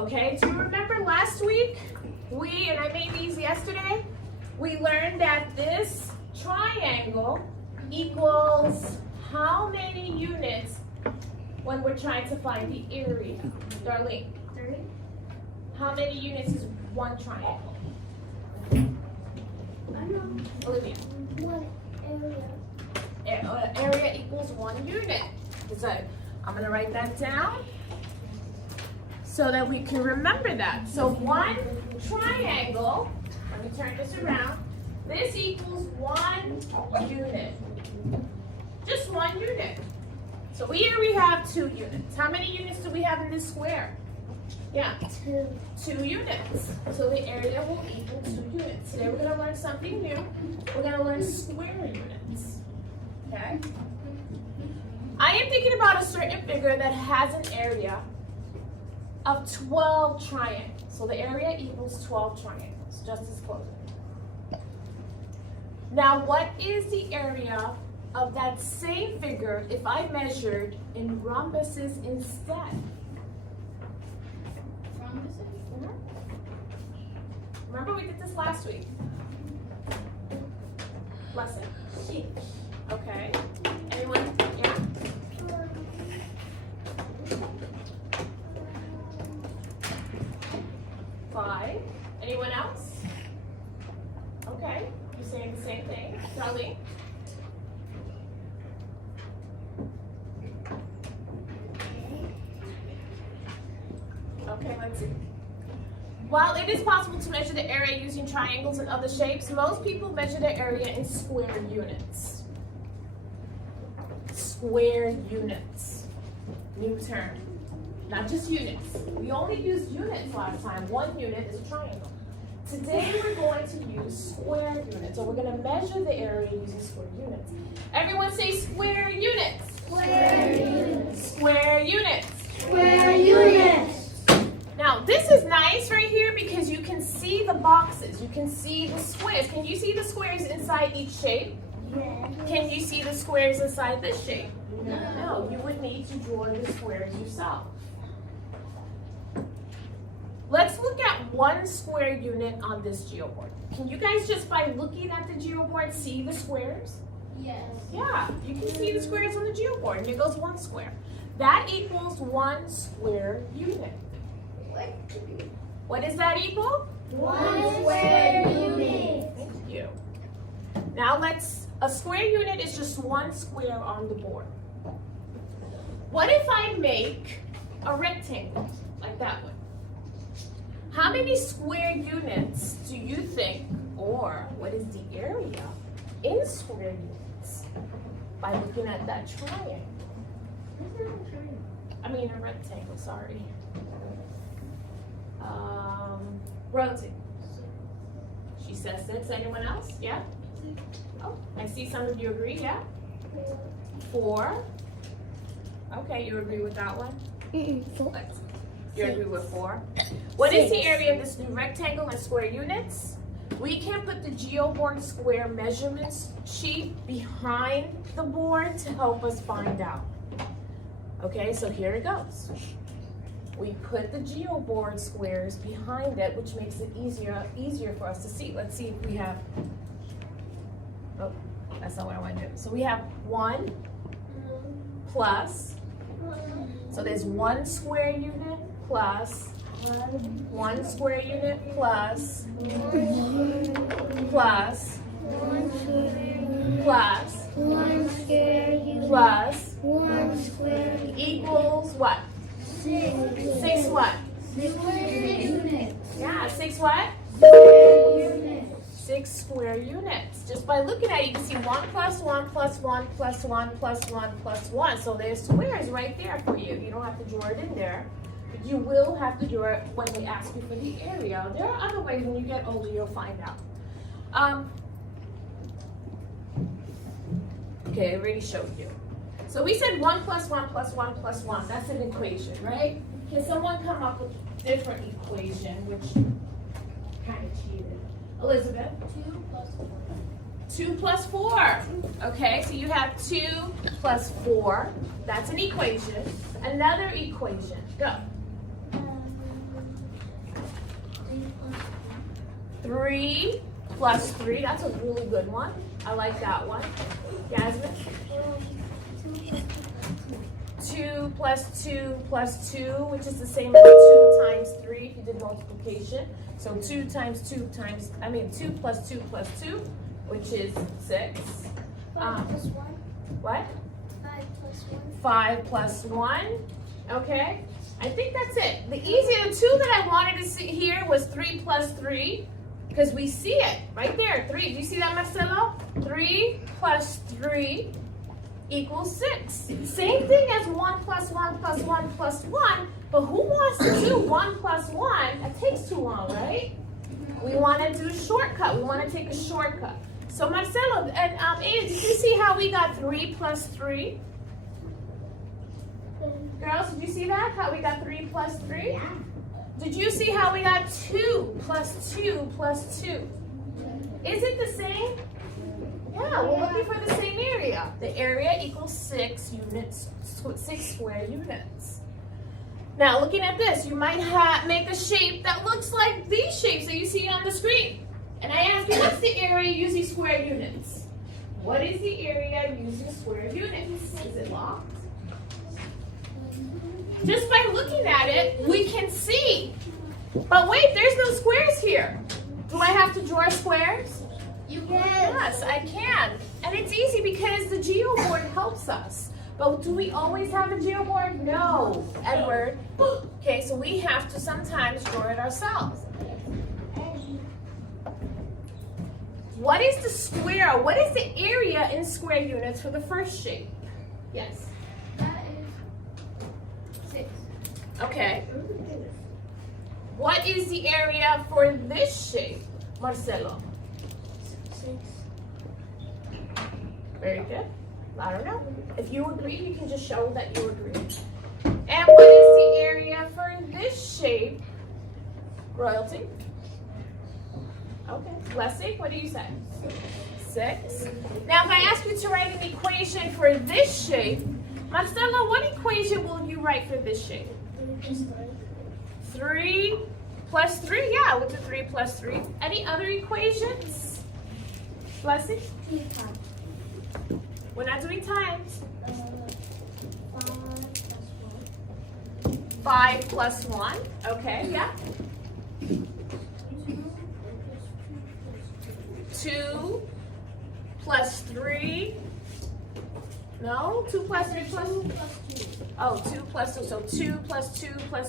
Okay, do you remember last week, and I made these yesterday, we learned that this triangle equals how many units when we're trying to find the area? Darlene? 3. How many units is one triangle? I know. Olivia? 1 area. Area equals 1 unit. So I'm going to write that down so that we can remember that. So one triangle, let me turn this around, this equals 1 unit. Just 1 unit. So here we have 2 units. How many units do we have in this square? Yeah. 2. 2 units. So the area will equal 2 units. Today we're going to learn something new. We're going to learn square units. Okay? I am thinking about a certain figure that has an area of 12 triangles. So the area equals 12 triangles, just as close. Now, what is the area of that same figure if I measured in rhombuses instead? Remember we did this last week? Lesson. 6. Okay. Anyone? Yeah? 5. Anyone else? Okay. You're saying the same thing. Darlene? Okay, let's see. While it is possible to measure the area using triangles and other shapes, most people measure the area in square units. Square units. New term. Not just units. We only used units last time. 1 unit is a triangle. Today we're going to use square units. So we're going to measure the area using square units. Everyone say square units. Square units. Square units. Square units. Now, this is nice right here because you can see the boxes. You can see the squares. Can you see the squares inside each shape? Yes. Can you see the squares inside this shape? No. No, you would need to draw the squares yourself. Let's look at 1 square unit on this geoboard. Can you guys just by looking at the geoboard see the squares? Yes. Yeah, you can see the squares on the geoboard, and it goes 1 square. That equals 1 square unit. What does that equal? 1 square unit. Thank you. Now a square unit is just 1 square on the board. What if I make a rectangle like that one? How many square units do you think, or what is the area in square units by looking at that triangle? I mean a rectangle, sorry. Rosie. She says 6. Anyone else? Yeah? Oh, I see some of you agree, yeah? 4. Okay, you agree with that one? You agree with 4? What is the area of this new rectangle in square units? We can put the geoboard square measurements sheet behind the board to help us find out. Okay, so here it goes. We put the geoboard squares behind it, which makes it easier for us to see. Let's see if we have, oh, that's not what I want to do. So we have 1 plus, so there's 1 square unit plus 1 square unit plus 1 plus 1 square unit. plus 1 square unit. equals what? 6. 6 what? Square units. Yeah, 6 what? Square units. 6 square units. Just by looking at it, you can see 1 plus 1 plus 1 plus 1 plus 1 plus 1. So there's squares right there for you. You don't have to draw it in there. But you will have to draw it when they ask you for the area. There are other ways when you get older you'll find out. Okay, I already showed you. So we said 1 plus 1 plus 1 plus 1. That's an equation, right? Can someone come up with a different equation, which kind of cheated? Elizabeth? 2 plus 4. 2 plus 4. Okay, so you have 2 plus 4. That's an equation. Another equation. Go. 3 plus 3, that's a really good one. I like that one. Yasmin? 2 plus 2 plus 2, which is the same as 2 times 3 if you did multiplication. So 2 plus 2 plus 2, which is 6. 5 plus 1. What? 5 plus 1. 5 plus 1. Okay. I think that's it. The two that I wanted to see here was 3 plus 3, because we see it right there. 3. Do you see that, Marcelo? 3 plus 3 equals 6. Same thing as 1 plus 1 plus 1 plus 1, but who wants to do 1 plus 1? It takes too long, right? We want to do a shortcut. We want to take a shortcut. So Marcelo and Ada, did you see how we got 3 plus 3? Girls, did you see that? How we got 3 plus 3? Yeah. Did you see how we got 2 plus 2 plus 2? Is it the same? Yeah, we're looking for the same area. The area equals 6 units, 6 square units. Now, looking at this, you might make a shape that looks like these shapes that you see on the screen. And I ask you, what's the area using square units? What is the area using square units? Is it locked? Just by looking at it, we can see. But wait, there's no squares here. Do I have to draw squares? Yes, I can. And it's easy because the geoboard helps us. But do we always have a geoboard? No, Edward. Okay, so we have to sometimes draw it ourselves. What is the square? What is the area in square units for the first shape? Yes. That is 6. Okay. What is the area for this shape, Marcelo? 6. Very good. I don't know. If you agree, you can just show that you agree. And what is the area for this shape, Royalty? Okay. Blessing, what do you say? 6. Now, if I ask you to write an equation for this shape, Marcelo, what equation will you write for this shape? 3 plus 3, yeah, with the 3 plus 3. Any other equations? Blessing? 2 times. We're not doing times. 5 plus 1. Okay, yeah. 2 plus 3. No, 2 plus 3 plus. 2 plus 2. Oh, 2 plus 2. So 2 plus 2 plus